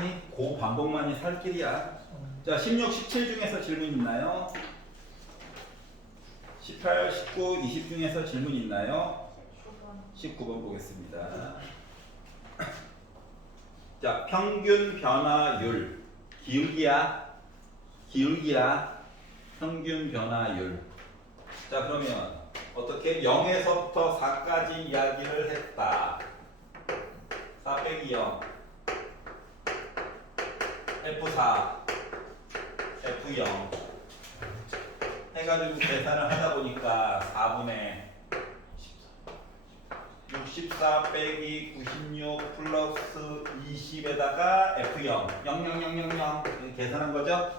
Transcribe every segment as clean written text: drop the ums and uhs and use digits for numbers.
아니, 그 반복만이 살 길이야. 자, 16, 17 중에서 질문 있나요? 18, 19, 20 중에서 질문 있나요? 19번 보겠습니다. 자, 평균 변화율. 기울기야. 평균 변화율. 자, 그러면 어떻게 0에서부터 4까지 이야기를 했다. 4 빼기 0 F4 F0 해가지고 계산을 하다 보니까 4분의 64 빼기 96 플러스 20에다가 F0 00000 이렇게 계산한 거죠?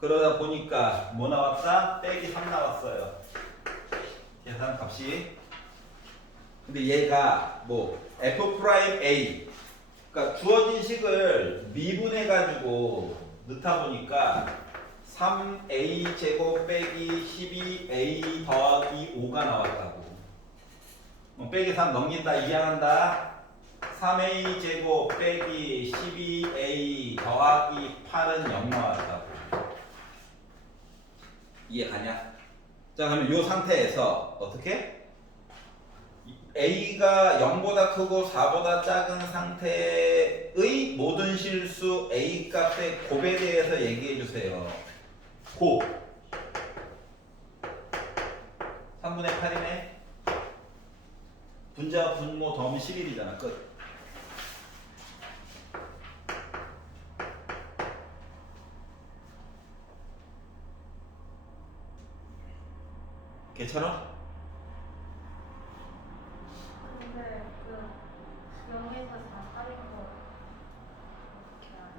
그러다 보니까 뭐 나왔다? 빼기 3 나왔어요. 계산 값이. 근데 얘가 뭐 F'A, 그러니까 주어진 식을 미분해 가지고 넣다 보니까 3A 제곱 빼기 12A 더하기 5가 나왔다고. 빼기 3 넘긴다, 이해한다. 3A 제곱 빼기 12A 더하기 8은 0 나왔다고. 이해 가냐? 자, 그러면 이 상태에서 어떻게? A가 0보다 크고 4보다 작은 상태의 모든 실수 A 값의 곱에 대해서 얘기해 주세요. 곱 3분의 8이네. 분자 분모 더하면 11이잖아. 끝. 괜찮아? 근데 그 0에서 4 사인 거 어떻게 알까?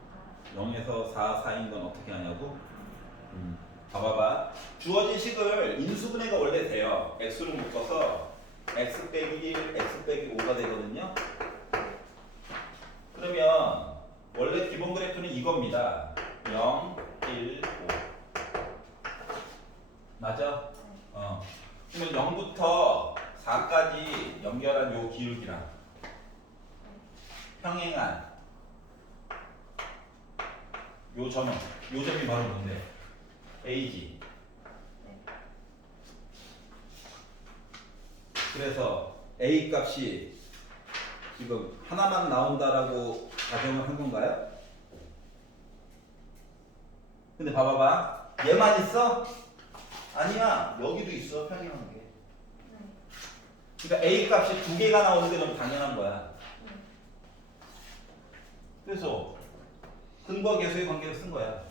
0에서 4 사인 건 어떻게 하냐고? 봐봐봐. 주어진 식을 인수분해가 원래 돼요. x로 묶어서 x 빼기 1, x 빼기 5가 되거든요. 그러면 원래 기본 그래프는 이겁니다. 0, 1, 5. 맞아? 그러면 0부터 4까지 연결한 요 기울기랑 평행한 요 점은, 요 점이 바로 뭔데? A지. 그래서 A 값이 지금 하나만 나온다라고 가정을 한 건가요? 근데 봐봐봐. 얘만 있어? 아니야. 여기도 있어. 평행한 게. 그러니까 A 값이 두 개가 나오는 게 너무 당연한 거야. 그래서 근거와 계수의 관계를 쓴 거야.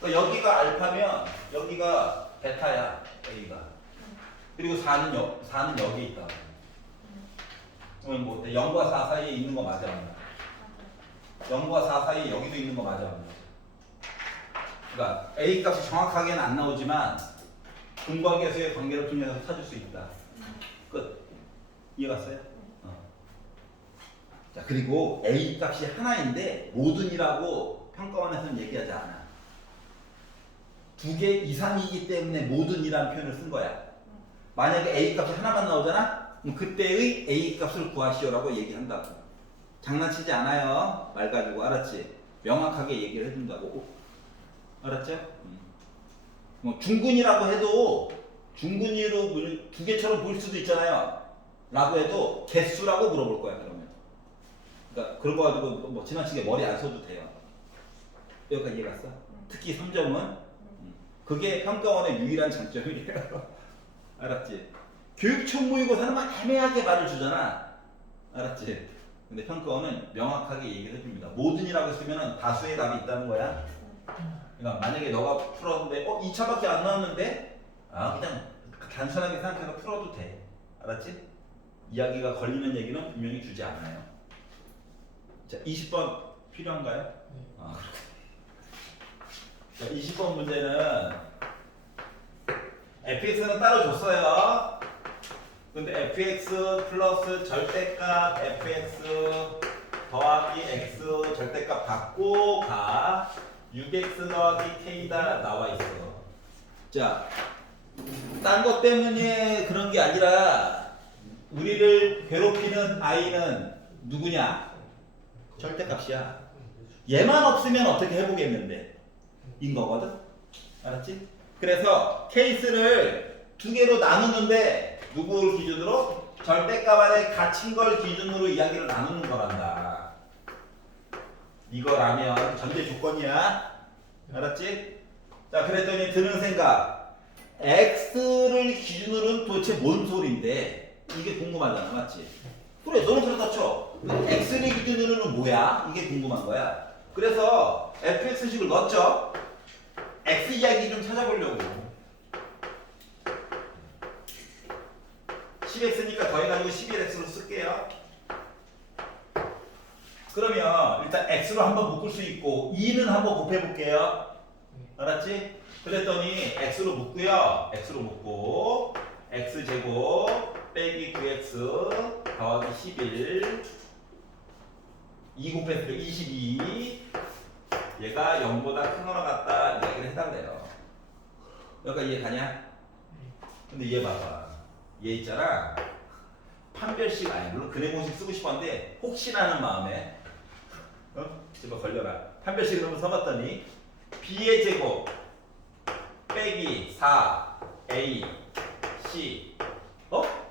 그러니까 여기가 알파면 여기가 베타야. A가. 그리고 4는 여기에 있다. 그러면 뭐 0과 4 사이에 있는 거 맞아? 0과 4 사이에 여기도 있는 거 맞아? 그러니까 A 값이 정확하게는 안 나오지만 근거와 계수의 관계를 통해서 찾을 수 있다. 끝. 이해갔어요? 자, 그리고 A 값이 하나인데 모든이라고 평가원에서는 얘기하지 않아. 두 개 이상이기 때문에 모든이라는 표현을 쓴 거야. 만약에 A 값이 하나만 나오잖아? 그럼 그때의 A 값을 구하시오라고 얘기한다고. 장난치지 않아요. 말 가지고. 알았지? 명확하게 얘기를 해준다고. 알았죠? 뭐 중근이라고 해도 중근이로 두 개처럼 보일 수도 있잖아요. 라고 해도 개수라고 물어볼 거야. 그러면. 그러니까 그런 거 가지고 뭐 지나치게 머리 안 써도 돼요. 여기까지 이해갔어? 특히 3점은 그게 평가원의 유일한 장점이에요. 알았지? 교육청 모의고사는 막 애매하게 말을 주잖아. 알았지? 근데 평가원은 명확하게 얘기를 해줍니다. 모든이라고 쓰면 다수의 답이 있다는 거야. 그러니까 만약에 너가 풀었는데 2차밖에 안 나왔는데 그냥 단순하게 생각해서 풀어도 돼. 알았지? 이야기가 걸리는 얘기는 분명히 주지 않아요. 자, 20번 필요한가요? 네. 자, 20번 문제는 fx는 따로 줬어요. 근데 fx 플러스 절대값 fx 더하기 x 절대값 받고 가 6x 더하기 k다 나와 있어. 자, 딴 것 때문에 그런 게 아니라 우리를 괴롭히는 i는 누구냐? 절대값이야. 얘만 없으면 어떻게 해보겠는데 인 거거든. 알았지? 그래서 케이스를 두 개로 나누는데 누구를 기준으로? 절대값 안에 갇힌 걸 기준으로 이야기를 나누는 거란다. 이거라면 전제 조건이야. 알았지? 자, 그랬더니 드는 생각. x를 기준으로는 도대체 뭔 소린데? 이게 궁금하잖아, 맞지? 그래, 너는 그렇다 쳐. x를 기준으로는 뭐야? 이게 궁금한 거야. 그래서 fx식을 넣었죠. x 이야기 좀 찾아보려고. 10x니까 더해가지고 11x로 쓸게요. 그러면 일단 x로 한번 묶을 수 있고 2는 한번 곱해볼게요. 알았지? 그랬더니 x로 묶고요. x로 묶고 x제곱 빼기 9x 더하기 11 2 곱했을 때 22 얘가 0보다 큰 거나 같다 이야기를 해달래요. 여기까지 이해 가냐? 근데 얘 봐봐. 얘 있잖아. 판별식 아니 물론 근해 공식 쓰고 싶었는데 혹시라는 마음에 제발 걸려라. 판별식을 한번 써봤더니 b의 제곱 빼기 4a c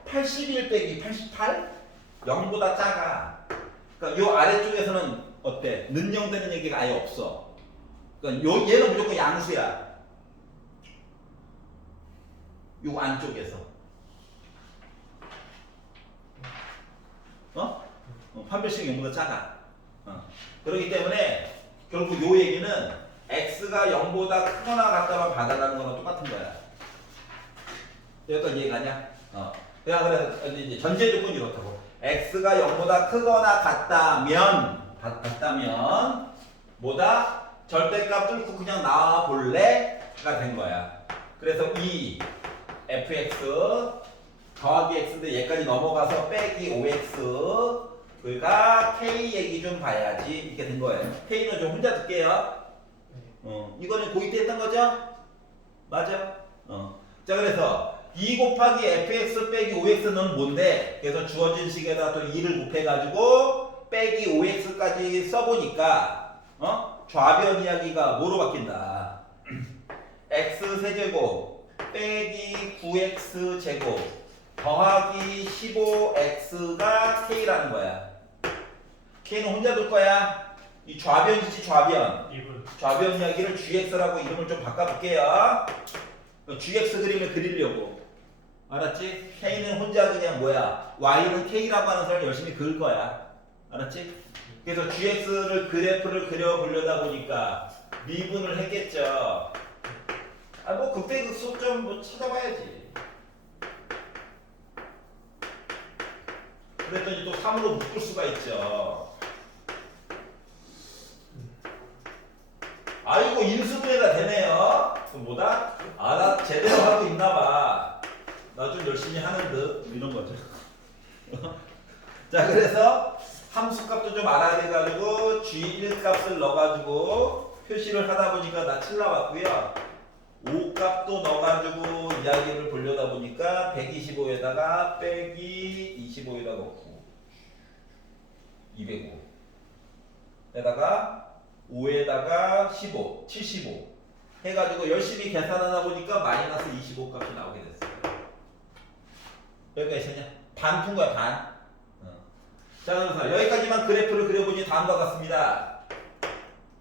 81 빼기 88? 0보다 작아. 그러니까 요 아래쪽에서는 어때? 는영되는 얘기가 아예 없어. 그러니까 얘는 무조건 양수야. 요 안쪽에서. 판별식이 0보다 작아. 그렇기 때문에 결국 요 얘기는 x가 0보다 크거나 같다만 봐달라는 거랑 똑같은 거야. 여기까지 이해가냐? 그냥 그래서 이제 전제 조건이 이렇다고. x가 0보다 크거나 같다면 뭐다? 절대값 뚫고 그냥 나와 볼래가 된 거야. 그래서 이 fx 더하기 x인데 얘까지 넘어가서 빼기 5x 그러니까 k 얘기 좀 봐야지 이렇게 된 거예요. k는 좀 혼자 듣게요. 이거는 고2 때 했던 거죠? 맞아? 자, 그래서 2 곱하기 fx 빼기 5x는 뭔데? 그래서 주어진 식에다 또 2를 곱해가지고 빼기 5x까지 써보니까 좌변 이야기가 뭐로 바뀐다? x 세제곱 빼기 9x 제곱 더하기 15x가 k라는 거야. k는 혼자 둘 거야. 이 좌변이지 좌변. 좌변 이야기를 gx라고 이름을 좀 바꿔볼게요. gx 그림을 그리려고. 알았지? k는 혼자 그냥 뭐야? y는 k라고 하는 사람 열심히 그을 거야. 알았지? 그래서 gx를 그래프를 그려보려다 보니까 미분을 했겠죠. 뭐 그때 그 수업 좀 뭐 찾아봐야지. 그랬더니 또 3으로 묶을 수가 있죠. 아이고 인수분해가 되네요. 그럼 뭐다? 나 제대로 하고 있나봐. 나 좀 열심히 하는 듯 이런 거죠. 자, 그래서 함수값도 좀 알아야 돼가지고 G1 값을 넣어가지고 표시를 하다 보니까 나 7 나왔고요. 5 값도 넣어가지고 이야기를 보려다 보니까 125에다가 빼기 25에다 넣고 205 에다가 5에다가 15 75 해가지고 열심히 계산하다 보니까 마이너스 25 값이 나오게 됐어요. 여기까지 있었냐? 반 푼 거야 반. 자, 그래서 여기까지만 그래프를 그려보니 다음과 같습니다.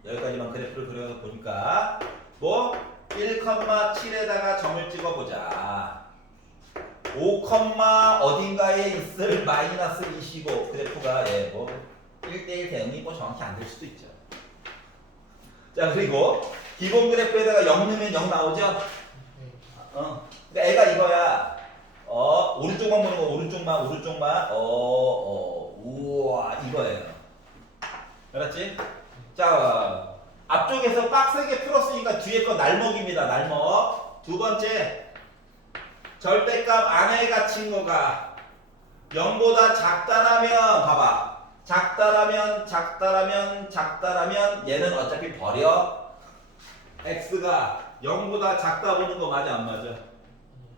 여기까지만 그래프를 그려보니까 뭐 1,7에다가 점을 찍어보자. 5, 어딘가에 있을 마이너스 25 그래프가 뭐 1대1 대응이 뭐 정확히 안 될 수도 있죠. 자, 그리고 기본 그래프에다가 0 넣으면 0 나오죠? 그러니까 애가 이거야. 오른쪽만 보는 거 오른쪽만 우와 이거예요. 알았지? 자, 앞쪽에서 빡세게 풀었으니까 뒤에 거 날먹입니다. 날먹. 두 번째, 절대값 안에 갇힌 거가 0보다 작다라면 봐봐. 작다라면 얘는 어차피 버려. x가 0보다 작다 보는 거 맞아 안 맞아?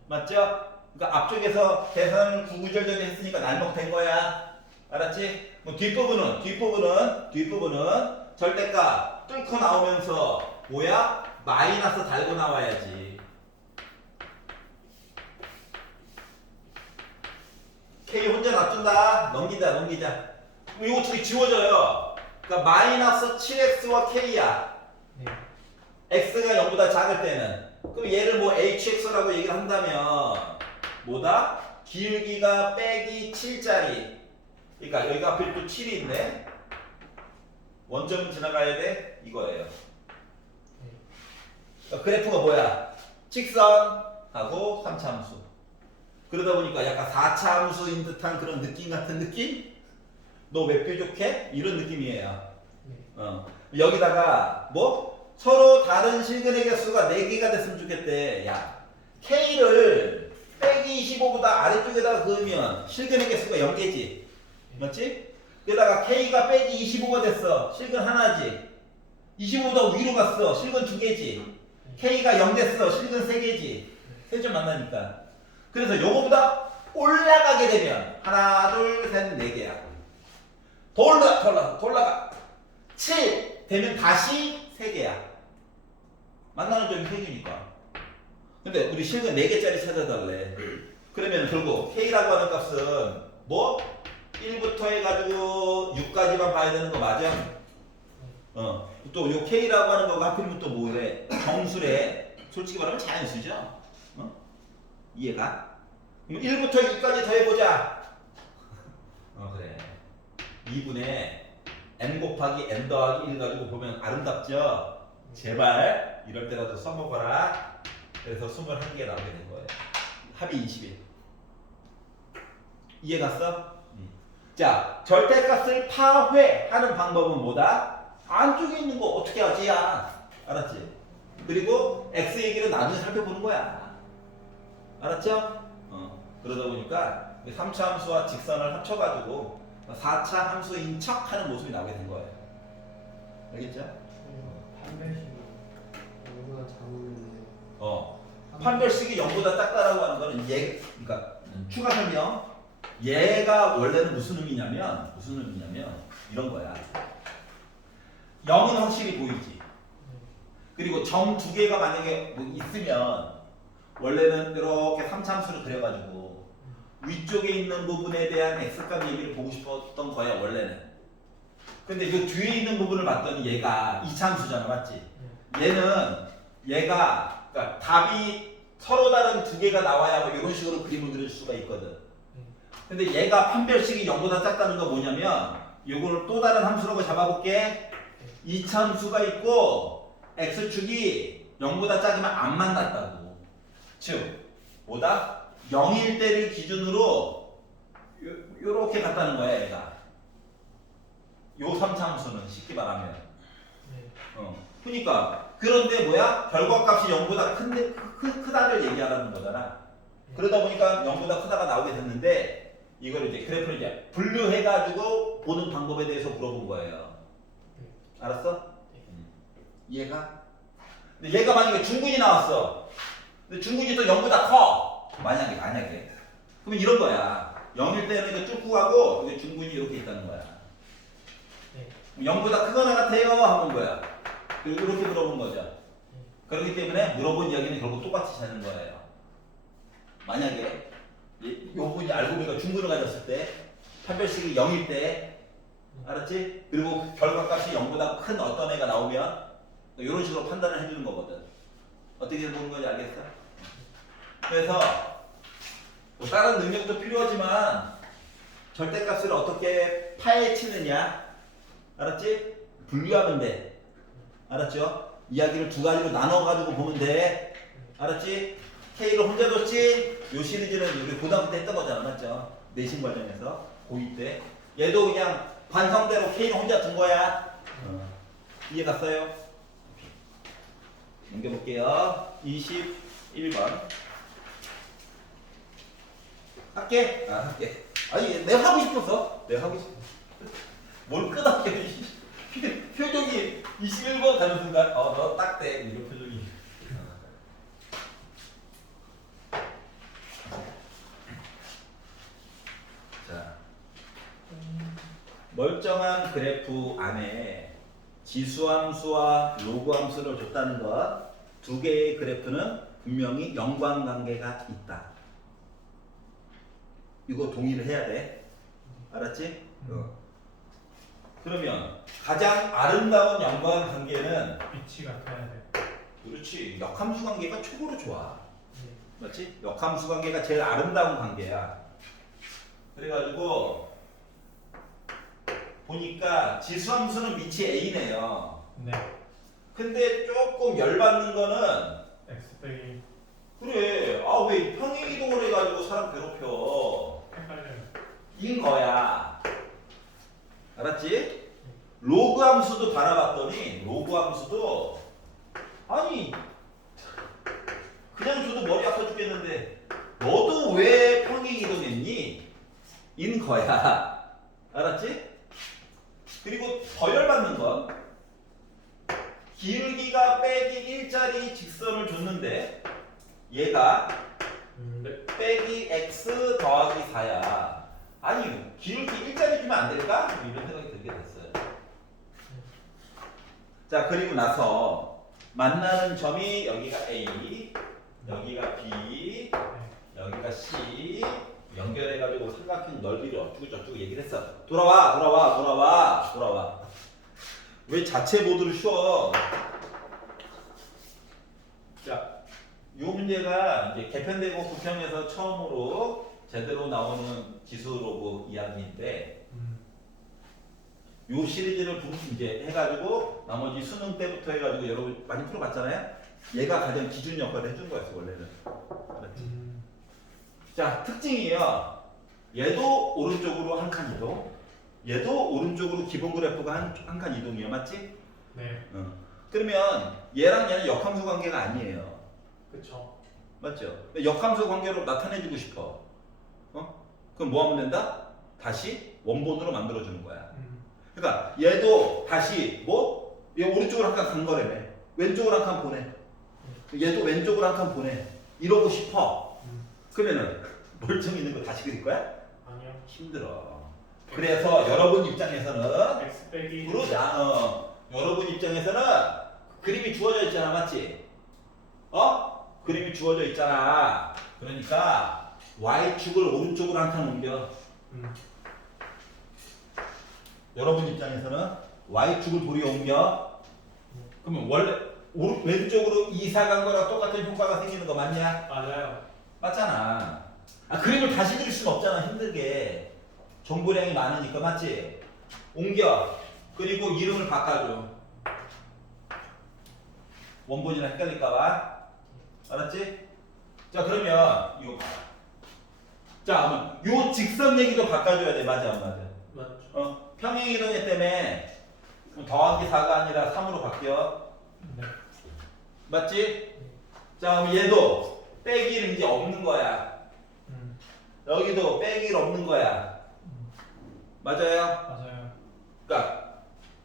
맞죠? 그러니까 앞쪽에서 계산 구구절절히 했으니까 날먹된 거야. 알았지? 뭐 뒷부분은 절대값 뚫고 나오면서 뭐야? 마이너스 달고 나와야지. K 혼자 놔둔다. 넘기자. 그럼 이거 어떻게 지워져요? 그러니까 마이너스 7x와 K야. 네. x가 0보다 작을 때는. 그럼 얘를 뭐 hx라고 얘기를 한다면 뭐다? 길기가 빼기 7짜리. 그러니까 여기가 앞에 또 7이 있네. 원점 지나가야 돼? 이거예요. 그러니까 그래프가 뭐야? 직선하고 3차 함수. 그러다 보니까 약간 4차 함수인 듯한 그런 느낌 같은 느낌? 너 왜 뾰족해? 이런 느낌이에요. 여기다가 뭐? 서로 다른 실근의 개수가 4개가 됐으면 좋겠대. 야, K를 빼기 25보다 아래쪽에다가 그으면 실근의 개수가 0개지. 맞지? 게다가 K가 빼기 25가 됐어. 실근 하나지. 25보다 위로 갔어. 실근 2개지. K가 0 됐어. 실근 3개지. 3점 만나니까. 그래서 요거보다 올라가게 되면 하나, 둘, 셋, 4개야. 더 올라가. 7 되면 다시 3개야. 만나는 점이 3개니까. 근데 우리 실근 4개짜리 찾아달래. 그러면 결국 K라고 하는 값은 뭐? 1부터 해가지고 6까지만 봐야 되는 거 맞아? 또 요 K라고 하는 거가 하필이면 또 뭐래? 정수래. 솔직히 말하면 자연수죠? 이해가? 그럼 1부터 6까지 더해보자. 그래. 2분의 n 곱하기 n 더하기 1 가지고 보면 아름답죠? 제발 이럴 때라도 써먹어라. 그래서 21개 나오게 된 거예요. 합이 21. 이해 갔어? 자, 절대값을 파회하는 방법은 뭐다? 안쪽에 있는 거 어떻게 하지? 야, 알았지? 그리고 x 얘기를 나중에 살펴보는 거야. 알았죠? 그러다 보니까 3차 함수와 직선을 합쳐가지고 4차 함수인 척 하는 모습이 나오게 된 거예요. 알겠죠? 판별식이 0보다 작으면 판별식이 0보다 작다라고 하는 거는 그러니까 추가 설명. 얘가 원래는 무슨 의미냐면 이런 거야. 0은 확실히 보이지. 그리고 점 2개가 만약에 뭐 있으면 원래는 이렇게 3차 함수를 그려가지고 위쪽에 있는 부분에 대한 x값 얘기를 보고 싶었던 거야 원래는. 근데 이 뒤에 있는 부분을 봤더니 얘가 2차 함수잖아, 맞지? 얘가 그러니까 답이 서로 다른 2개가 나와야 뭐 이런 식으로 그림을 그릴 수가 있거든. 근데 얘가 판별식이 0보다 작다는 거 뭐냐면 이거를 또 다른 함수라고 잡아볼게. 2차 함수가 있고 x축이 0보다 작으면 안 만났다고. 즉 뭐다? 0일 때를 기준으로 요렇게 갔다는 거야 얘가. 요 3차 함수는 쉽게 말하면. 그러니까 그런데 뭐야? 결과값이 0보다 크다를 얘기하라는 거잖아. 그러다 보니까 0보다 크다가 나오게 됐는데 이걸 이제 그래프를 이제 분류해가지고 보는 방법에 대해서 물어본 거예요. 알았어? 이해가? 근데 얘가 만약에 중근이 나왔어. 근데 중근이 또 0보다 커. 만약에. 그러면 이런 거야. 0일 때는 이거 뚫고 가고 이게 중근이 이렇게 있다는 거야. 0보다 크거나 같아요? 하는 거야. 이렇게 물어본 거죠. 그렇기 때문에 물어본 이야기는 결국 똑같이 찾는 거예요. 만약에 요 분이 알고 보니까 중근을 가졌을 때 판별식이 0일 때 알았지? 그리고 결과값이 0보다 큰 어떤 애가 나오면 이런 식으로 판단을 해주는 거거든. 어떻게 보는 건지 알겠어? 그래서 뭐 다른 능력도 필요하지만 절대값을 어떻게 파헤치느냐, 알았지? 분류하면 돼. 알았죠? 이야기를 두 가지로 나눠가지고 보면 돼. 알았지? K를 혼자 뒀지? 요 시리즈는 우리 고등학교 때 했던 거잖아, 맞죠? 내신 과정에서 고2 때. 얘도 그냥 관성대로 K를 혼자 둔 거야. 이해 갔어요? 넘겨볼게요. 21번. 할게. 아니, 내가 하고 싶어서. 뭘 끄덕여. 표정이 21번 가는 순간, 너 딱 돼. 이런 표정이. 자, 멀쩡한 그래프 안에 지수함수와 로그함수를 줬다는 것, 두 개의 그래프는 분명히 연관관계가 있다. 이거 동의를 해야 돼. 알았지? 그러면 가장 아름다운 연관관계는 빛이 같아야 돼. 그렇지. 역함수 관계가 최고로 좋아. 네. 맞지? 역함수 관계가 제일 아름다운 관계야. 그래가지고 보니까 지수함수는 밑이 A네요. 네. 근데 조금 열받는 거는 x 빼기 그래. 아 왜 평행 이동을 해가지고 사람 괴롭혀? 헷갈려요. 인 거야. 알았지? 로그 함수도 달아봤더니 로그 함수도 아니 그냥 줘도 머리 아파 죽겠는데 너도 왜 평행 이동했니? 인 거야. 알았지? 그리고 더 열받는 건 기울기가 빼기 1짜리 직선을 줬는데 얘가 네. 빼기 x 더하기 4야. 아니 기울기 1짜리 주면 안 될까? 이런 생각이 들게 됐어요. 자 그리고 나서 만나는 점이 여기가 A, 여기가 B, 여기가 C 연결해가지고 삼각형 넓이를 어쩌고 저쩌고 얘기를 했어. 돌아와. 왜 자체 보드를 쉬어? 자, 이 문제가 이제 개편되고 부평에서 처음으로 제대로 나오는 지수로그 이야기인데, 요 시리즈를 이제 해가지고 나머지 수능 때부터 해가지고 여러분 많이 풀어봤잖아요. 얘가 가장 기준 역할을 해준 거였어 원래는. 알았지? 자 특징이요. 얘도 오른쪽으로 한 칸 이동, 얘도 오른쪽으로 기본 그래프가 한 칸 이동이에요, 맞지? 네. 그러면 얘랑 얘는 역함수 관계가 아니에요, 그쵸. 맞죠? 역함수 관계로 나타내주고 싶어. 그럼 뭐 하면 된다? 다시 원본으로 만들어주는 거야. 그러니까 얘도 다시 뭐? 얘 오른쪽으로 한 칸 간 거라며. 왼쪽으로 한 칸 보내. 얘도 왼쪽으로 한 칸 보내. 이러고 싶어. 그러면은 멀쩡히 있는 거 다시 그릴 거야? 아니요. 힘들어. 그래서 여러분 입장에서는 x 빼기 여러분 입장에서는 그림이 주어져 있잖아, 맞지? 그림이 주어져 있잖아. 그러니까 y축을 오른쪽으로 한 칸 옮겨. 여러분 입장에서는 y축을 도리어 옮겨. 그러면 원래 왼쪽으로 이사 간 거랑 똑같은 효과가 생기는 거 맞냐? 맞아요. 맞잖아. 그림을 다시 그릴 수는 없잖아, 힘들게. 정보량이 많으니까, 맞지? 옮겨. 그리고 이름을 바꿔줘. 원본이랑 헷갈릴까봐. 알았지? 자, 그러면 이거 봐. 자, 그러면 요 직선 얘기도 바꿔줘야 돼. 맞아, 안 맞아? 맞죠. 평행 이동에 때문에 더하기 4가 아니라 3으로 바뀌어. 네. 맞지? 자, 그럼 얘도 빼기를 이제 없는 거야. 여기도 빼기를 없는 거야. 맞아요? 맞아요. 그러니까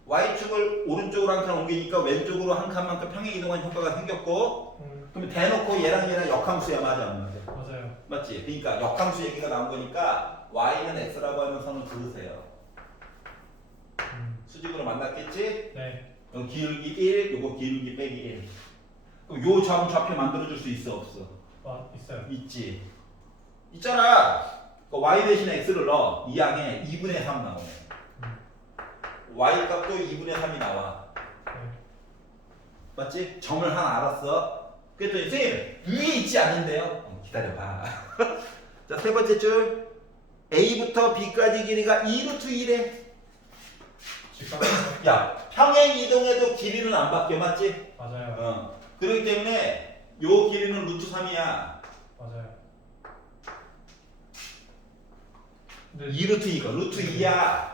y축을 오른쪽으로 한 칸 옮기니까 왼쪽으로 한 칸만큼 평행 이동한 효과가 생겼고, 그러면 대놓고 얘랑 역함수야. 맞아, 안 맞아? 맞아요. 맞지? 그러니까 역함수 얘기가 나온 거니까 y는 x라고 하는 선을 그으세요. 수직으로 만났겠지? 네. 여기 기울기 1, 요거 기울기 빼기 1. 그럼 요 좌표 만들어줄 수 있어, 없어? 있어요. 있지. 있잖아. 그 y 대신에 x를 넣어. 이 양에 2분의 3 나오네. y 값도 2분의 3이 나와. 네. 맞지? 점을 하나 알았어. 그랬더니 선생님 위에 있지 않은데요? 기다려봐. 자, 세 번째 줄. a부터 b까지 길이가 2루트 1에. 야, 평행 이동해도 길이는 안 바뀌어, 맞지? 맞아요. 그렇기 때문에 요 길이는 루트 3이야. 맞아요. 근데 2루트 2가 루트 2야.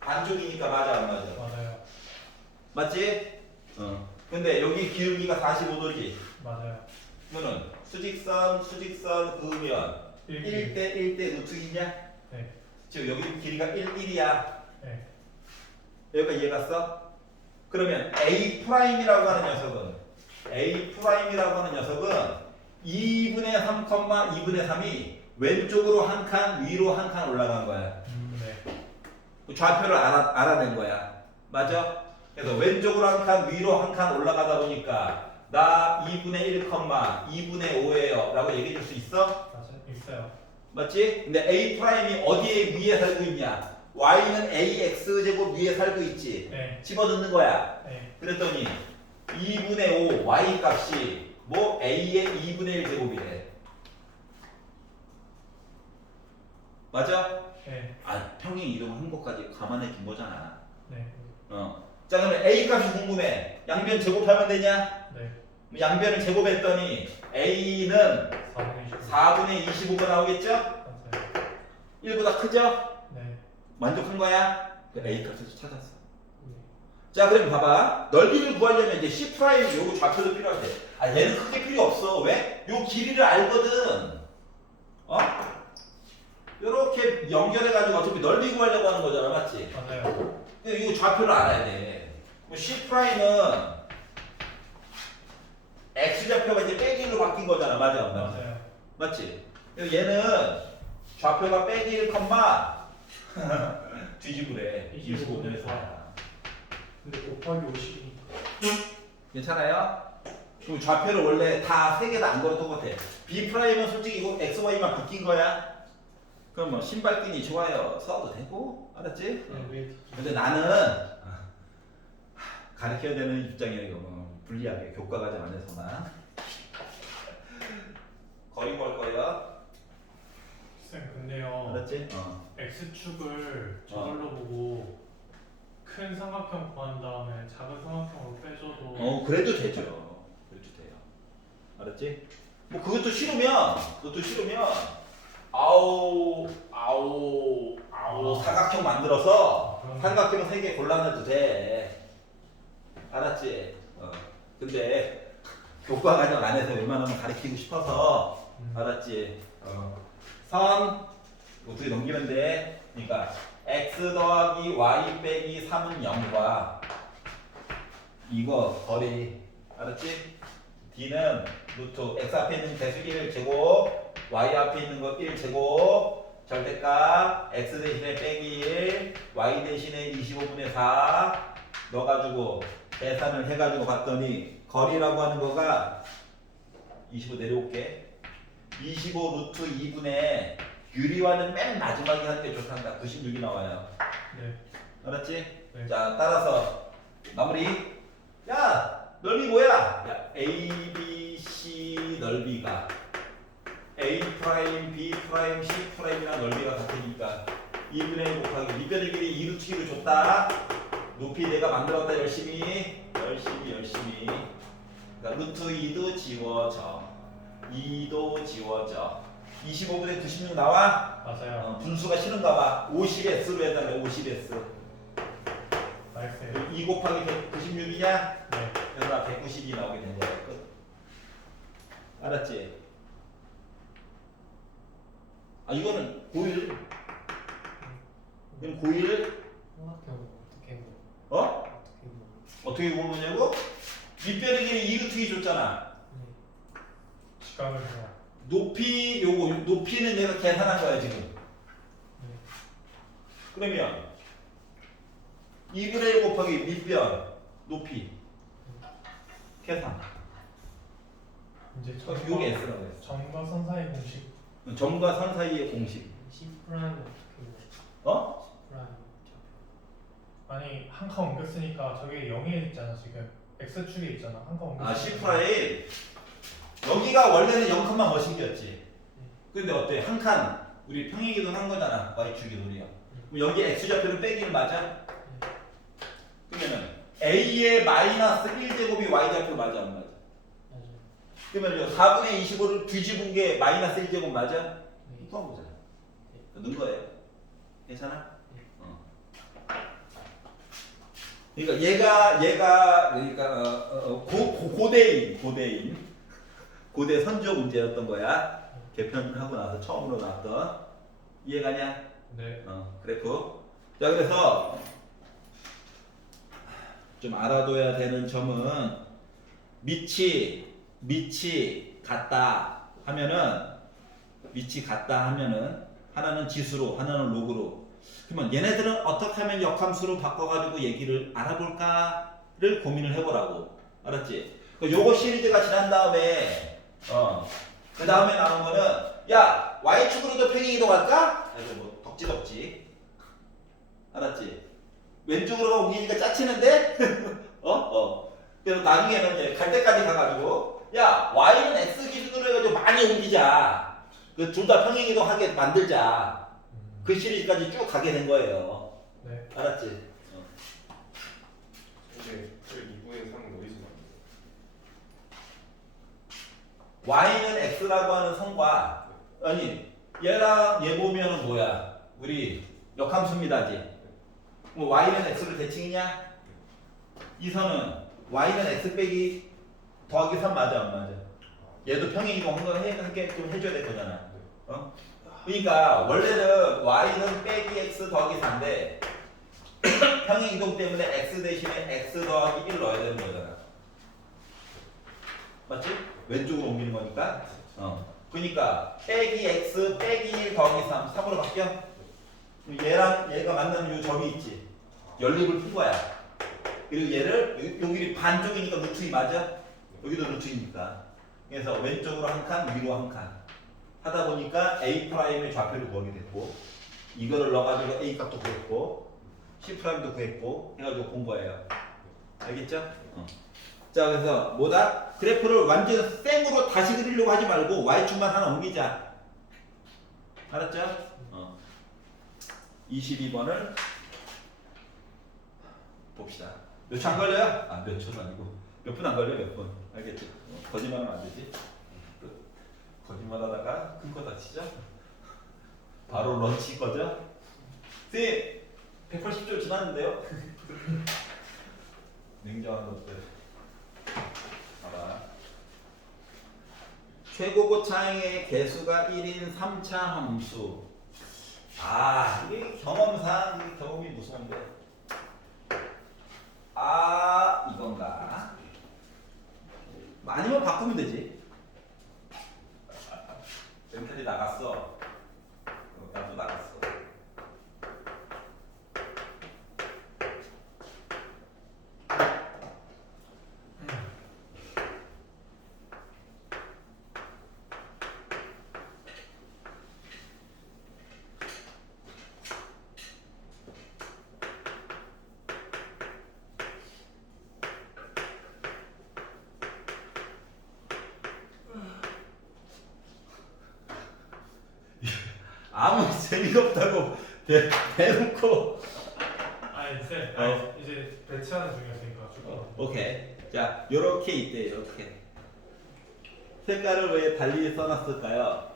반쪽이니까 맞아, 안 맞아? 맞아요. 맞지? 근데 여기 기울기가 45도지. 맞아요. 그러면 수직선 그으면 1대 1대 루트 2냐? 네. 지금 여기 길이가 1이야. 네. 여기가 이해갔어? 그러면 A'이라고 하는 녀석은 2분의 3, 2분의 3이 왼쪽으로 한 칸, 위로 한 칸 올라간 거야. 네. 그 좌표를 알아낸 거야. 맞아? 그래서 왼쪽으로 한 칸, 위로 한 칸 올라가다 보니까 나 2분의 1, 2분의 5예요 라고 얘기해 줄 수 있어? 맞아요. 있어요. 맞지? 근데 A 프라임이 어디에 위에 살고 있냐? Y는 AX 제곱 위에 살고 있지. 네. 집어넣는 거야. 네. 그랬더니 2분의 5 Y 값이 뭐 A의 2분의 1 제곱이래. 맞아? 네. 아, 평행 이동한 것까지 감안해 준 거잖아. 네. 자, 그러면 A 값이 궁금해. 양변 제곱하면 되냐? 네. 양변을 제곱했더니 A는 4분의 4분의 25가 나오겠죠? 맞아요. 1보다 크죠? 네. 만족한 거야? 그 A 값을 찾았어. 네. 자, 그럼 봐봐. 넓이를 구하려면 이제 C 프라임 요거 좌표도 필요한데. 아, 얘는 크게 필요 없어. 왜? 요 길이를 알거든. 어? 요렇게 연결해가지고 어차피 넓이 구하려고 하는 거잖아. 맞지? 맞아요. 근데 이거 좌표를 알아야 돼. C 프라임은 X 좌표가 이제 빼기 1로 바뀐 거잖아. 맞아? 안 맞아? 맞아요. 맞지? 그래서 얘는 좌표가 빼기 1, 뒤집으래. 25분의 4. 근데 곱하기 50이니까. 괜찮아요? 그럼 좌표를 원래 다 세 개 다 안 걸었던 것 같아. B 프라임은 솔직히 이거 X, Y만 바뀐 거야. 그럼 뭐 신발끈이 좋아요. 써도 되고. 알았지? 왜? 근데 나는 가르쳐야 되는 입장이야. 이거 뭐 불리하게 교과 과정 안에서만. 거리 구할 거예요. 쌤 근데요. 알았지? X축을 저걸로 보고 큰 삼각형 구한 다음에 작은 삼각형으로 빼줘도 그래도 되죠. 그래도 돼요. 알았지? 뭐 그것도 싫으면 사각형 만들어서 삼각형 3개 골라내도 돼. 알았지? 근데 교과 과정 안에서 웬만하면 가르치고 싶어서 알았지? 선 어떻게 넘기면 돼? 그러니까 x 더하기 y 빼기 3은 0과 이거 거리 알았지? d는 루트 x 앞에 있는 개수 1 제곱 y 앞에 있는 거 1 제곱 절대값 x 대신에 빼기 1 y 대신에 25분의 4 넣어가지고 계산을 해가지고 봤더니 거리라고 하는 거가 25 내려올게 25 루트 2분의 유리화는 맨 마지막에 하는 게 좋단다. 96이 나와요. 네. 알았지? 네. 자, 따라서 마무리. 야, 넓이 뭐야? 야, A, B, C 넓이가 A 프라임, B 프라임, C 프라임이랑 넓이가 같으니까 2분의 1 곱하기 밑변의 길이 2루트 2로 줬다. 높이 내가 만들었다. 열심히. 그러니까 루트 2도 지워져. 2도 지워져. 25분의 96 나와? 맞아요. 분수가 싫은가 봐. 50S로 해달래. 50S. 나이스. 2 곱하기 196이냐? 네. 그래서 190이 나오게 된 거야. 끝. 알았지? 아, 이거는 고1. 그럼 고1 삼각형 어떻게 뭐? 어? 어떻게 보느냐고? 밑변의 길이 2루트 2 줬잖아. 직각을 해요. 높이 요거 높이는 내가 계산한 거야 지금. 네. 그러면 2분의 1 곱하기 밑변 높이 계산. 이제 요게 S라고 했어. 점과 선 사이 공식. 점과 선 사이의 공식. C 프라임 어떻게 보여? 어? C 프라임 아니 한 칸 옮겼으니까 저게 0에 있잖아 지금. X축에 있잖아. 한 칸 옮겼으니까. 아 C 프라임 여기가 원래는 0컴마 머신기였지. 근데 어때? 한 칸 우리 평행이동 한 거잖아. Y축 이동이야. 그럼 여기 X 좌표를 빼기는 맞아? 그러면은 A의 마이너스 1제곱이 Y 좌표 맞아 안 맞아? 맞아요. 그러면 4분의 25를 뒤집은 게 마이너스 1제곱 맞아? 네. 또 한번 보자. 넣은 거예요. 괜찮아? 네. 그러니까 얘가 그러니까 고대 선조 문제였던 거야. 개편하고 나서 처음으로 나왔던. 이해가냐? 네. 그래프. 자, 그래서 좀 알아둬야 되는 점은 밑이 같다 하면은 하나는 지수로 하나는 로그로 그러면 얘네들은 어떻게 하면 역함수로 바꿔가지고 얘기를 알아볼까를 고민을 해보라고. 알았지? 요거 시리즈가 지난 다음에 그 다음에 나온 거는 야 Y축으로도 평행 이동할까? 그래서 뭐 덕지덕지. 알았지? 왼쪽으로 옮기니까 짜치는데? 그래서 나중에는 이제 갈 때까지 가가지고 야 Y는 X 기준으로 해가지고 많이 옮기자. 그 둘 다 평행 이동하게 만들자. 그 시리즈까지 쭉 가게 된 거예요. 네. 알았지? 근데 그 2분의 3은 어디서 나는 Y는 X라고 하는 성과 아니 얘랑 얘 보면은 뭐야? 우리 역함수입니다지. 뭐 Y는 X를 대칭이냐? 이 선은 Y는 X 빼기 더하기 3 맞아 안 맞아? 얘도 평행 이동 한거 좀 해줘야 될 거잖아. 그러니까 원래는 Y는 빼기 X 더하기 4인데 평행 이동 때문에 X 대신에 X 더하기 1 넣어야 되는 거잖아. 맞지? 왼쪽으로 옮기는 거니까. 그러니까 빼기 X 빼기 1 더하기 3 3으로 바뀌어. 얘랑 얘가 만나는 요 점이 있지. 연립을 푼 거야. 그리고 얘를 여기 반쪽이니까 루트 2 맞아? 여기도 루트 2니까. 그래서 왼쪽으로 한 칸, 위로 한 칸. 하다 보니까 A'의 좌표를 구하게 됐고 이거를 넣어가지고 A 값도 구했고 C'도 구했고 해가지고 본 거예요. 알겠죠? 자 그래서 뭐다? 그래프를 완전 생으로 다시 그리려고 하지 말고 Y축만 하나 옮기자. 알았죠? 22번을 봅시다. 몇 초 안 걸려요? 아 몇 초는 아니고 몇 분 안 걸려 몇 분. 알겠지? 거짓말하면 안 되지. 거짓말하다가 큰 거 다치죠? 바로 런치 거죠? 쌤! 180초 지났는데요? 냉정한 것들 봐봐. 최고고 차항의 개수가 1인 3차 함수. 아 이게 경험상 이게 경험이 무서운데 이건가? 아니면 바꾸면 되지. 멘탈이 나갔어. 나도 나갔어. 아무 재미가 없다고 대놓고. 아니 쌤, 아니, 이제 배치하는 중이었으니까 조금. 오케이. 자, 요렇게 있대, 요렇게. 색깔을 왜 달리 써놨을까요?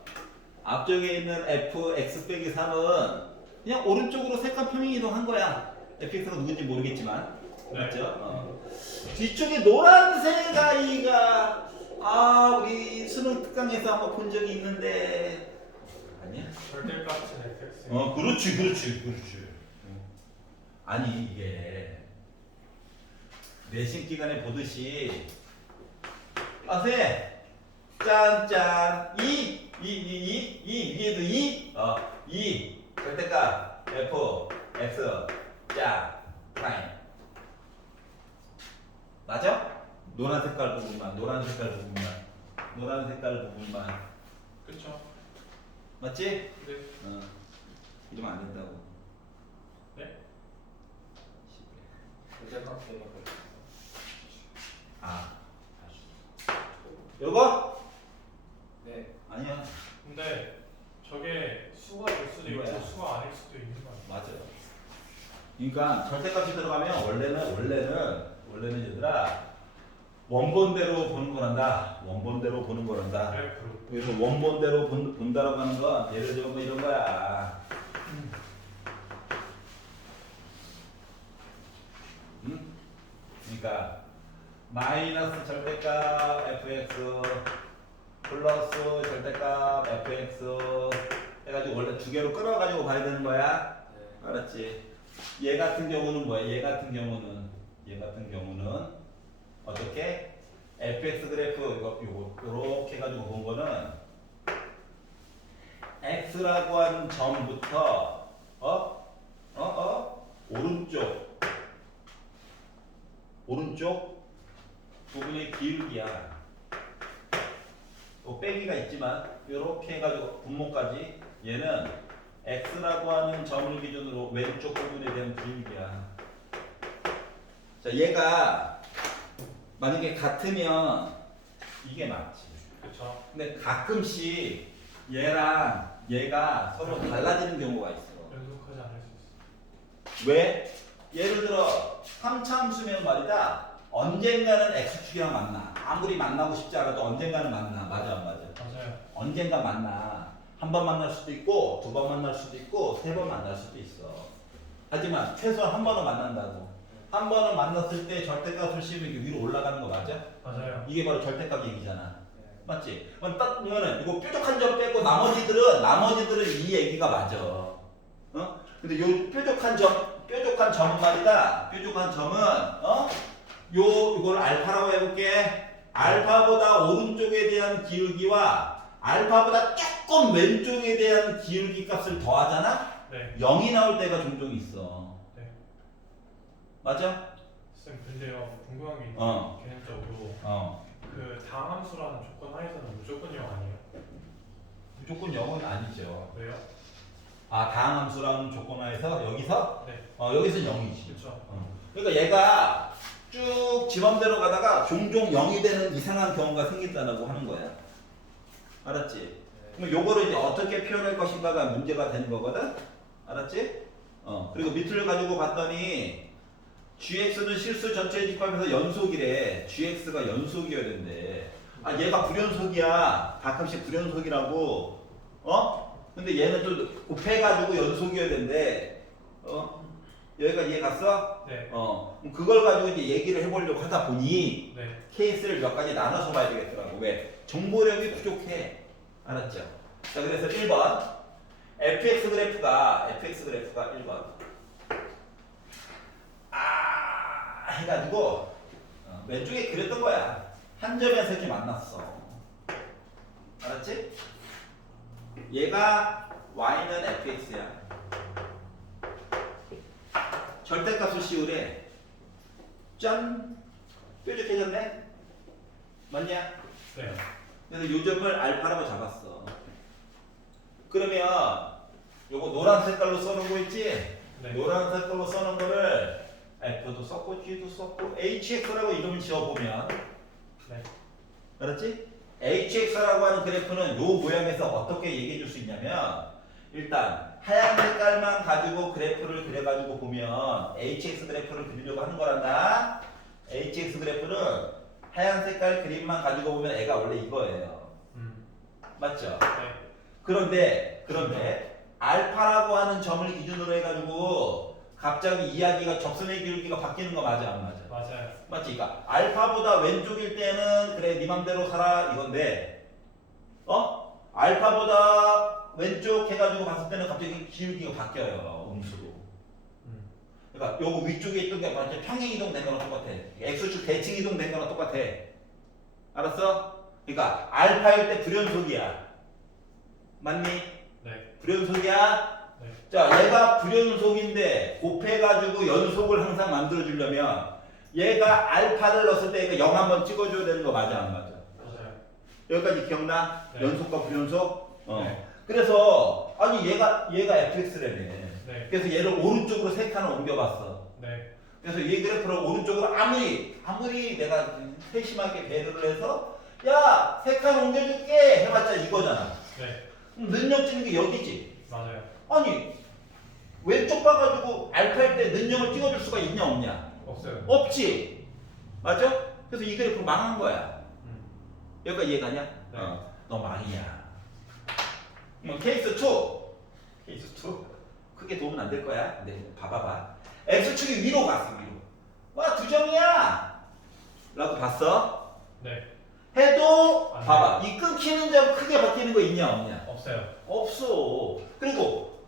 앞쪽에 있는 f x 빼기 3은 그냥 오른쪽으로 색깔 평행 이동한 거야. fx가 누군지 모르겠지만. 네. 맞죠? 뒤쪽에 노란색 아이가 우리 수능 특강에서 한번 본 적이 있는데 아니야? 절대값은 fx. 그렇지. 아니 이게 내신 기간에 보듯이 쌤 짠짠 위에도 2 절대값 f x 짜 프라임 맞아? 노란 색깔 부분만 그렇죠. 맞지? 네. 이러면 안 된다고. 네? 요거? 네. 아니야. 근데 저게 수가 될 수도 있고 이거야. 수가 아닐 수도 있는 거 아니에요? 맞아요. 그러니까 절대값이 들어가면 원래는 얘들아 원본대로 보는 거란다. 그래프로. 그래서 원본대로 본다라고 하는 건 예를 들어 뭐 이런 거야. 그러니까 마이너스 절대값 fx 플러스 절대값 fx 해가지고 원래 두 개로 끌어가지고 봐야 되는 거야. 알았지? 얘 같은 경우는 뭐야? 얘 같은 경우는 어떻게? fx 그래프 요거 요렇게 해가지고 본 거는 x라고 하는 점부터 오른쪽 부분의 기울기야. 또 빼기가 있지만 이렇게 해가지고 분모까지 얘는 x라고 하는 점을 기준으로 왼쪽 부분에 대한 기울기야. 자, 얘가 만약에 같으면 이게 맞지. 그쵸. 근데 가끔씩 얘랑 얘가 서로 달라지는 경우가 있어. 연속하지 않을 수 있어. 왜? 예를 들어 3차함수면 말이다. 언젠가는 x축이랑 만나. 아무리 만나고 싶지 않아도 언젠가는 만나. 맞아 안 맞아? 맞아요. 언젠가 만나. 한 번 만날 수도 있고 두 번 만날 수도 있고 세 번 만날 수도 있어. 하지만 최소한 한 번은 만난다고. 한 번은 만났을 때 절대값을 씌우면 이게 위로 올라가는 거 맞아? 맞아요. 이게 바로 절대값 얘기잖아. 맞지? 그럼 딱 보면은 이거 뾰족한 점 빼고 나머지들은 이 얘기가 맞아. 어? 근데 요 뾰족한 점은 말이다. 뾰족한 점은 이걸 알파라고 해볼게. 알파보다 오른쪽에 대한 기울기와 알파보다 조금 왼쪽에 대한 기울기 값을 더하잖아? 네. 0이 나올 때가 종종 있어. 네. 맞아? 쌤 근데요 궁금한 게 있는데 개념적으로 그 다함수라는 조건 하에서는 무조건 0 아니에요? 무조건 0은 아니죠. 왜요? 아, 다항함수라는 조건 하에서 여기서? 네. 여기서 0이지. 그렇죠. 그러니까 얘가 쭉 지맘대로 가다가 종종 0이 되는 이상한 경우가 생긴다고 하는 거야. 알았지? 그럼 요거를 이제 어떻게 표현할 것인가가 문제가 되는 거거든? 알았지? 그리고 밑을 가지고 봤더니 gx는 실수 전체에 집합해서 연속이래. gx가 연속이어야 된대. 아, 얘가 불연속이야. 가끔씩 불연속이라고. 근데 얘는 또 곱해가지고 연속이어야 된대. 여기가 이해 갔어? 네. 그럼 그걸 가지고 이제 얘기를 해보려고 하다 보니 네. 케이스를 몇 가지 나눠서 봐야 되겠더라고. 왜? 정보력이 부족해. 알았죠? 자, 그래서 1번 fx 그래프가 1번 해가지고 왼쪽에 그렸던 거야. 한 점에서 이렇게 만났어. 알았지? 얘가 y는 fx야. 절대값을 씌우래. 짠! 뾰족해졌네? 맞냐? 네. 그래서 요 점을 알파라고 잡았어. 그러면 요거 노란 색깔로 써놓은 거 있지? 네. 노란 색깔로 써놓은 거를 F도 썼고 G도 썼고 HX라고 이름을 지어보면 네. 알았지? HX라고 하는 그래프는 요 모양에서 어떻게 얘기해 줄 수 있냐면 일단 하얀 색깔만 가지고 그래프를 그려가지고 보면 HX 그래프를 그리려고 하는 거란다. HX 그래프는 하얀 색깔 그림만 가지고 보면 애가 원래 이거예요. 맞죠? 네. 그런데 알파라고 하는 점을 기준으로 해가지고 갑자기 이야기가 접선의 기울기가 바뀌는 거 맞아 안 맞아? 맞아요. 맞지? 그러니까 알파보다 왼쪽일 때는 그래 네 맘대로 살아 이건데 알파보다 왼쪽 해가지고 봤을 때는 갑자기 기울기가 바뀌어요. 음수로. 그러니까 요거 위쪽에 있던 게 완전 평행 이동된 거랑 똑같아. x축 대칭 이동된 거랑 똑같아. 알았어? 그러니까 알파일 때 불연속이야. 맞니? 네. 불연속이야? 네. 자, 얘가 불연속인데 곱해가지고 연속을 항상 만들어주려면 얘가 알파를 넣었을 때 얘가 0 한번 찍어줘야 되는 거 맞아 안 맞아? 맞아요. 여기까지 기억나? 네. 연속과 불연속? 네. 그래서 아니 얘가 fx라네. 네. 그래서 얘를 오른쪽으로 세 칸을 옮겨봤어. 네. 그래서 이 그래프를 오른쪽으로 아무리 내가 세심하게 배려를 해서 야, 세 칸 옮겨줄게 해봤자 이거잖아. 네. 그럼 능력 찍는 게 여기지. 맞아요. 아니 왼쪽 봐가지고 알파일 때 능력을 찍어줄 수가 있냐 없냐? 없어요. 없지. 맞죠? 그래서 이 그래프 망한 거야. 여기까지 이해가냐? 네. 너 망이야. 케이스 2 크게 도움은 안 될 거야. 근데 봐봐봐. x축이 위로 갔어. 위로. 와, 두 점이야 라고 봤어. 네. 해도 안 봐봐. 이 끊기는 점 크게 바뀌는 거 있냐 없냐? 없어요. 없어. 그리고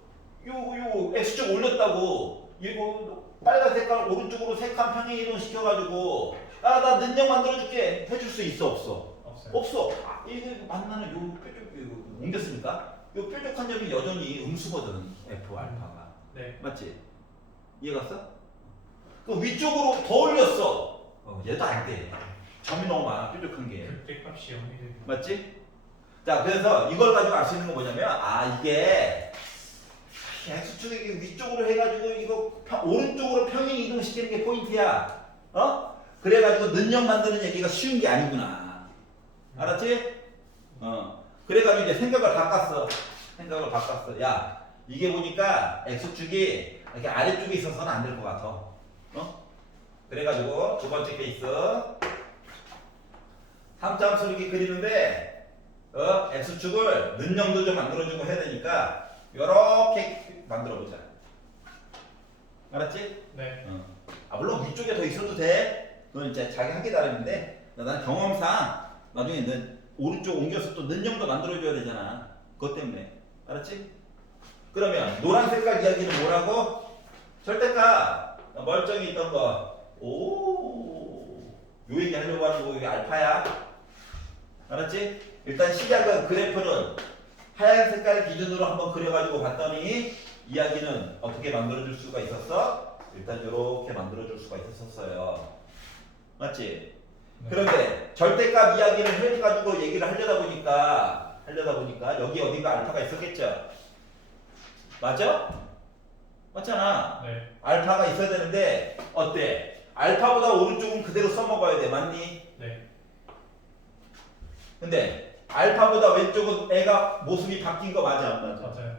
요 x축 올렸다고 이거 빨간 색깔 오른쪽으로 세 칸 평행 이동 시켜가지고 나 능력 만들어줄게 해줄 수 있어 없어? 없어요. 없어. 이거 만나는 요 뾰족 옮겼습니까? 요 뾰족한 점이 여전히 음수거든. F 알파가. 네. 맞지? 이해갔어? 그 위쪽으로 더 올렸어. 얘도 안 돼. 점이 너무 많아. 뾰족한 게. 극대값이 0이 되면 맞지? 자, 그래서 이걸 가지고 알 수 있는 건 뭐냐면, 이게 X축이 위쪽으로 해가지고 이거 오른쪽으로 평행 이동시키는 게 포인트야. 그래가지고 능력 만드는 얘기가 쉬운 게 아니구나. 알았지? 그래가지고 이제 생각을 바꿨어. 야, 이게 보니까 X축이 이렇게 아래쪽에 있어서는 안 될 것 같아. 그래가지고 두 번째 케이스. 3점 이렇게 그리는데, X축을 능력도 좀 만들어주고 해야 되니까, 요렇게 만들어보자. 알았지? 네. 물론 위쪽에 더 있어도 돼. 그건 이제 자기 하기 나름인데, 난 경험상 나중에 오른쪽 옮겨서 또 능력도 만들어줘야 되잖아. 그것 때문에. 알았지? 그러면 노란 색깔 이야기는 뭐라고? 절대값 멀쩡히 있던 거. 요 얘기 하려고 하는 거 이게 알파야. 알았지? 일단 시작은 그래프는 하얀 색깔 기준으로 한번 그려가지고 봤더니 이야기는 어떻게 만들어줄 수가 있었어? 일단 이렇게 만들어줄 수가 있었어요. 맞지? 네. 그런데 절대값 이야기를 해가지고 얘기를 하려다 보니까 여기 어딘가 알파가 있었겠죠? 맞아? 맞잖아. 네. 알파가 있어야 되는데 어때? 알파보다 오른쪽은 그대로 써먹어야 돼. 맞니? 네. 근데 알파보다 왼쪽은 애가 모습이 바뀐 거 맞아 안 맞아? 맞아요.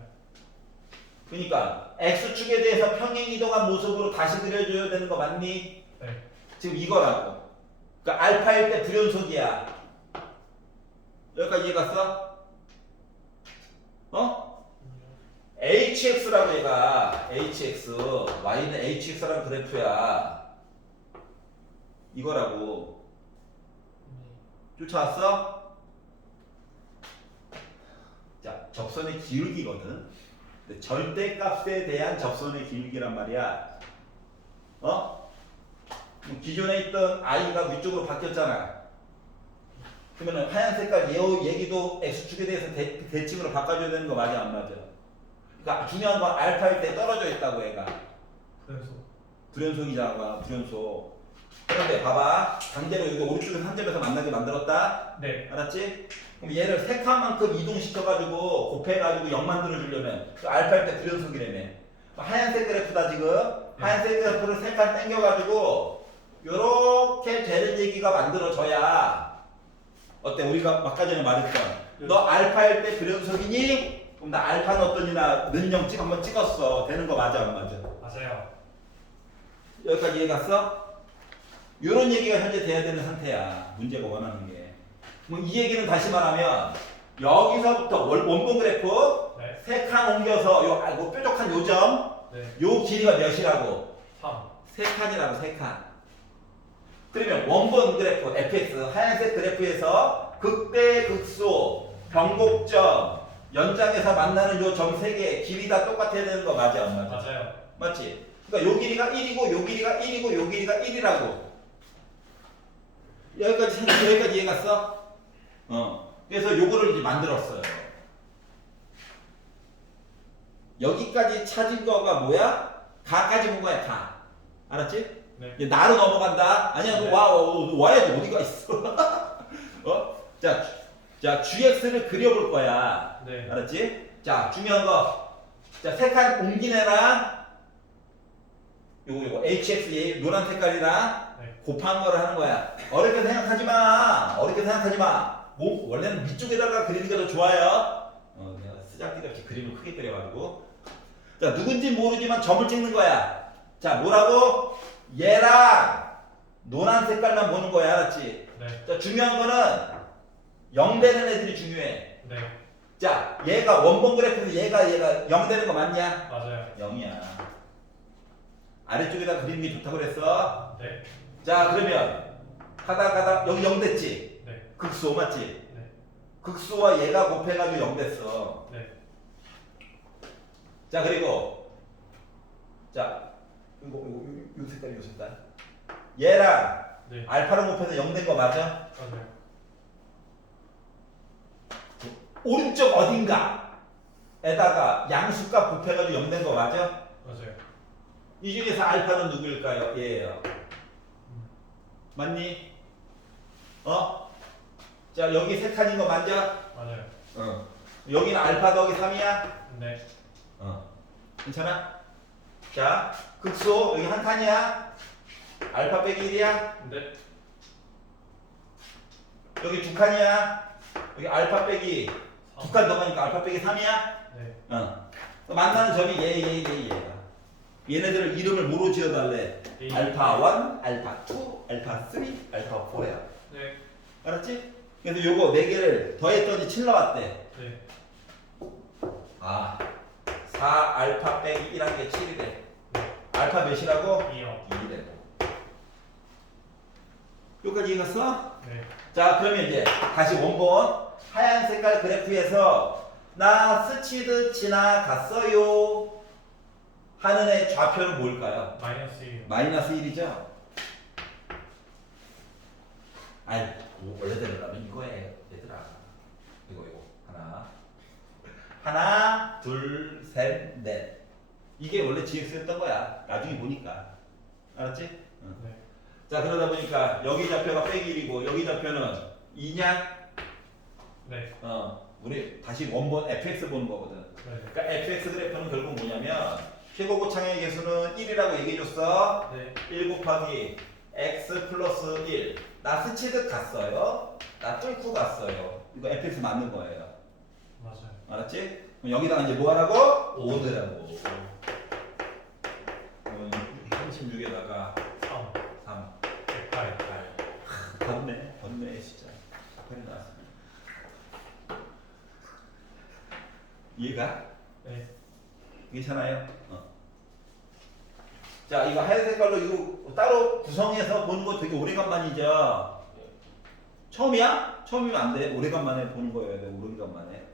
그러니까 X축에 대해서 평행 이동한 모습으로 다시 그려줘야 되는 거 맞니? 네. 지금 이거라고. 그러니까 알파일 때 불연속이야. 여기까지 이해갔어? HX라고 얘가 HX Y는 HX라는 그래프야. 이거라고. 쫓아왔어? 자, 접선의 기울기거든. 근데 절대값에 대한 접선의 기울기란 말이야. 기존에 있던 I가 위쪽으로 바뀌었잖아. 그러면 하얀 색깔 얘기도 X축에 대해서 대칭으로 바꿔줘야 되는 거 맞아 안 맞아? 그러니까 중요한 건 알파일 때 떨어져 있다고 얘가. 그래서 불연속이잖아. 불연속. 그런데 봐봐. 강제로 여기 오른쪽에서 한 점에서 만나게 만들었다. 네. 알았지? 그럼 얘를 세 칸만큼 이동시켜가지고 곱해가지고 0 만들어주려면 그 알파일 때 불연속이라며. 하얀색 그래프다 지금. 하얀색 그래프를 세 칸 당겨가지고 요렇게 되는 얘기가 만들어져야 어때? 우리가 아까 전에 말했던 너 알파일 때 불연속이니? 그럼 나 알파는 어떠니? 나 능력 한번 찍었어. 되는 거 맞아 안 맞아? 맞아요. 여기까지 이해갔어? 요런 얘기가 현재 돼야 되는 상태야. 문제가 원하는 게. 그럼 이 얘기는 다시 말하면 여기서부터 원본 그래프 네. 세 칸 옮겨서 요 뾰족한 요점 네. 요 길이가 몇이라고? 3. 세 칸이라고 세 칸. 그러면 원본 그래프 fx 하얀색 그래프에서 극대 극소 변곡점 연장에서 만나는 요 점 세 개 길이 다 똑같아야 되는 거 맞아 안 맞아? 맞아요. 맞지? 그러니까 요 길이가 1이고 요 길이가 1이고 요 길이가 1이라고. 여기까지 이해갔어? 그래서 요거를 이제 만들었어요. 여기까지 찾은 거가 뭐야? 가까지 본 거야, 가. 알았지? 네. 이제 나로 넘어간다. 아니야, 네. 와야지 어디가 있어? 자, GX를 그려볼 거야. 네. 알았지? 자, 중요한 거. 자, 세 칸 옮긴 애랑 요거 HX 얘 노란 색깔이랑 네. 곱한 거를 하는 거야. 어렵게 생각하지 마. 원래는 위쪽에다가 그리는 게 더 좋아요. 내가 쓰잘데기 없이 그림을 크게 그려가지고. 자, 누군지 모르지만 점을 찍는 거야. 자, 뭐라고? 얘랑 노란 색깔만 보는 거야. 알았지? 네. 자, 중요한 거는 0 되는 애들이 중요해. 네. 자, 얘가 원본 그래프에서 얘가 0 되는 거 맞냐? 맞아요. 0이야. 아래쪽에다 그리는 게 좋다고 그랬어. 네. 자, 그러면 가다 여기 0 됐지? 네. 극소 맞지? 네. 극소와 얘가 곱해가지고 0 됐어. 네. 자, 그리고 자, 요 색깔. 얘랑 네. 알파를 곱해서 0 된 거 맞아? 맞아요. 오른쪽 어딘가에다가 양수값 곱해가지고 0 된 거 맞아? 맞아요. 이 중에서 알파는 누구일까요? 얘예요. 맞니? 어? 자, 여기 세 칸인 거 맞아? 맞아요. 여기는 알파 더하기 3이야? 네. 괜찮아? 자, 극소 여기 한 칸이야? 알파 빼기 1이야? 네. 여기 두 칸이야? 여기 알파 빼기 두 칸 더 가니까 알파 빼기 3이야? 네. 만나는 점이 얘야. 얘네들을 이름을 뭐로 지어달래? A. 알파 1, 알파 2, 알파 3, 알파 4야. 네. 알았지? 그래서 요거 4개를 더했더니 7 나왔대. 네. 아, 4 알파 빼기 1한 게 7이래. 네. 알파 몇이라고? 2요. 2래. 여기까지 이해갔어? 네. 자, 그러면 이제 다시 원본 하얀 색깔 그래프에서 나 스치듯 지나갔어요 하는 애 좌표는 뭘까요? 마이너스 1이요. 마이너스 1이죠? 아이, 원래대로 라면 이거예요, 얘들아. 이거. 하나, 둘, 셋, 넷. 이게 원래 GX였던 거야. 나중에 보니까. 알았지? 응. 네. 자, 그러다 보니까 여기 좌표가 빼기 1이고 여기 좌표는 2냐? 네. 우리 다시 원본 fx 보는 거거든. 네. 그러니까 fx 그래프는 결국 뭐냐면 최고고창의 계수는 1이라고 얘기해줬어. 네. 1 곱하기 x 플러스 1. 나 스치듯 갔어요. 나 뚫고 갔어요. 이거 fx 맞는 거예요. 맞아요. 알았지? 그럼 여기다가 이제 뭐 하라고? 5 넣으라고. 36에다가 3. 3. 108. 덧네 진짜. 8이 나왔습니다. 이해가? 네. 괜찮아요? 자, 이거 하얀 색깔로 이거 따로 구성해서 보는 거 되게 오래간만이죠? 처음이야? 처음이면 안 돼. 오래간만에 보는 거예요. 오래간만에.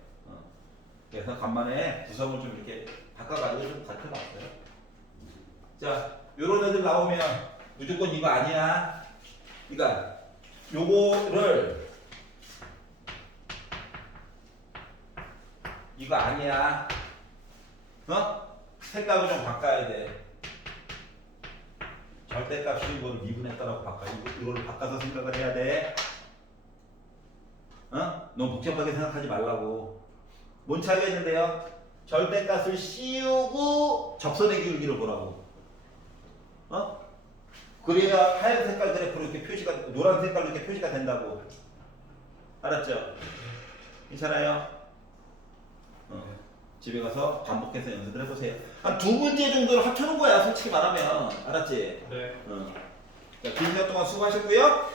그래서 간만에 구성을 좀 이렇게 바꿔가지고 좀 밝혀봤어요. 자, 요런 애들 나오면 무조건 이거 아니야. 그러니까 요거를 이거 아니야. 색깔을 좀 바꿔야 돼. 절대값이 이걸 미분했다라고 바꿔. 이걸 바꿔서 생각을 해야 돼. 너무 복잡하게 생각하지 말라고. 뭔 차이가 있는데요? 절대값을 씌우고 접선의 기울기를 보라고. 그래야 하얀 색깔 그래프로 이렇게 표시가, 노란 색깔로 이렇게 표시가 된다고. 알았죠? 괜찮아요? 집에 가서 반복해서 연습을 해보세요. 한 2문제 정도를 합쳐놓은 거야, 솔직히 말하면. 알았지? 네. 자, 긴 시간 동안 수고하셨고요.